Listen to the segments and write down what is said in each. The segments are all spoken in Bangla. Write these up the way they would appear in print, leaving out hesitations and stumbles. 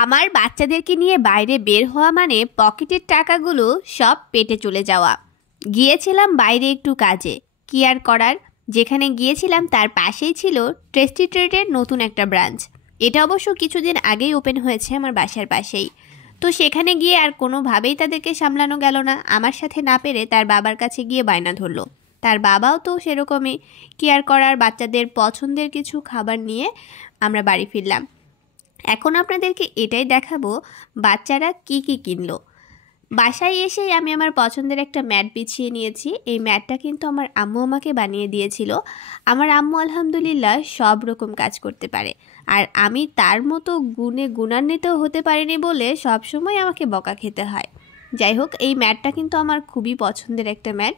আমার বাচ্চাদেরকে নিয়ে বাইরে বের হওয়া মানে পকেটের টাকাগুলো সব পেটে চলে যাওয়া। গিয়েছিলাম বাইরে একটু কাজে, কি আর করার। যেখানে গিয়েছিলাম তার পাশেই ছিল টেস্টি ট্রিটের নতুন একটা ব্রাঞ্চ। এটা অবশ্য কিছুদিন আগেই ওপেন হয়েছে আমার বাসার পাশেই। তো সেখানে গিয়ে আর কোনোভাবেই তাদেরকে সামলানো গেল না। আমার সাথে না পেরে তার বাবার কাছে গিয়ে বায়না ধরলো। তার বাবাও তো সেরকমই, কি আর করার। বাচ্চাদের পছন্দের কিছু খাবার নিয়ে আমরা বাড়ি ফিরলাম। এখন আপনাদেরকে এটাই দেখাবো বাচ্চারা কি কি কিনলো। বাসায় এসেই আমি আমার পছন্দের একটা ম্যাট বিছিয়ে নিয়েছি। এই ম্যাটটা কিন্তু আমার আম্মু আমাকে বানিয়ে দিয়েছিল। আমার আম্মু আলহামদুলিল্লাহ সব রকম কাজ করতে পারে, আর আমি তার মতো গুণে গুণান্বিতও হতে পারিনি বলে সবসময় আমাকে বকা খেতে হয়। যাই হোক, এই ম্যাটটা কিন্তু আমার খুবই পছন্দের একটা ম্যাট,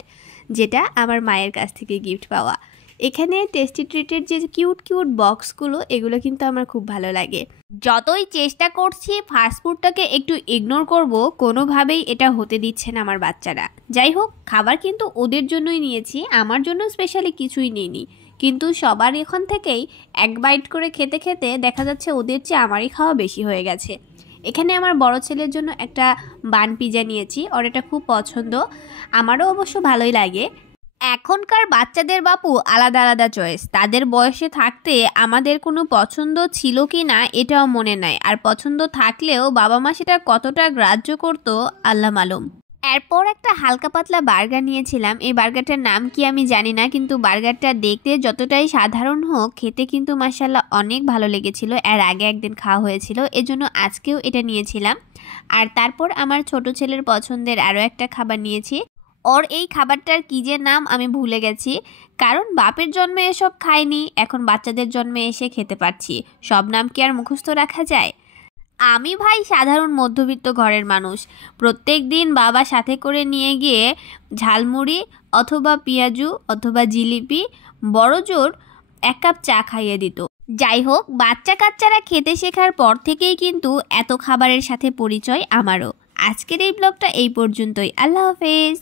যেটা আমার মায়ের কাছ থেকে গিফট পাওয়া। এখানে টেস্টি ট্রিটের যে কিউট কিউট বক্সগুলো, এগুলো কিন্তু আমার খুব ভালো লাগে। যতই চেষ্টা করছি ফাস্টফুডটাকে একটু ইগনোর করব, কোনোভাবেই এটা হতে দিচ্ছে না আমার বাচ্চারা। যাই হোক, খাবার কিন্তু ওদের জন্যই নিয়েছি, আমার জন্য স্পেশালি কিছুই নিইনি। কিন্তু সবার এখন থেকেই এক বাইট করে খেতে খেতে দেখা যাচ্ছে ওদের চেয়ে আমারই খাওয়া বেশি হয়ে গেছে। এখানে আমার বড় ছেলের জন্য একটা বান পিজা নিয়েছি, ওর এটা খুব পছন্দ, আমারও অবশ্য ভালোই লাগে। এখনকার বাচ্চাদের বাপু আলাদা আলাদা চয়েস। তাদের বয়সে থাকতে আমাদের কোনো পছন্দ ছিল কি না এটাও মনে নাই, আর পছন্দ থাকলেও বাবা মা সেটা কতটা গ্রাহ্য করতো আল্লাহ মালুম। এরপর একটা হালকা পাতলা বার্গার নিয়েছিলাম। এই বার্গারটার নাম কি আমি জানি না, কিন্তু বার্গারটা দেখতে যতটাই সাধারণ হোক, খেতে কিন্তু মাশাআল্লাহ অনেক ভালো লেগেছিল। এর আগে একদিন খাওয়া হয়েছিল, এজন্য আজকেও এটা নিয়েছিলাম। আর তারপর আমার ছোট ছেলের পছন্দের আরও একটা খাবার নিয়েছি। ওর এই খাবারটার কী যে নাম আমি ভুলে গেছি, কারণ বাপের জন্মে এসব খাইনি, এখন বাচ্চাদের জন্মে এসে খেতে পারছি। সব নাম কি আর মুখস্থ রাখা যায়? আমি ভাই সাধারণ মধ্যবিত্ত ঘরের মানুষ। প্রত্যেক দিন বাবা সাথে করে নিয়ে গিয়ে ঝালমুড়ি অথবা পেঁয়াজু অথবা জিলিপি, বড় জোর 1 কাপ চা খাইয়ে দিত। যাই হোক, বাচ্চা কাচ্চারা খেতে শেখার পর থেকেই কিন্তু এত খাবারের সাথে পরিচয় আমারও। আজকের এই ব্লগটা এই পর্যন্তই। আল্লাহ হাফেজ।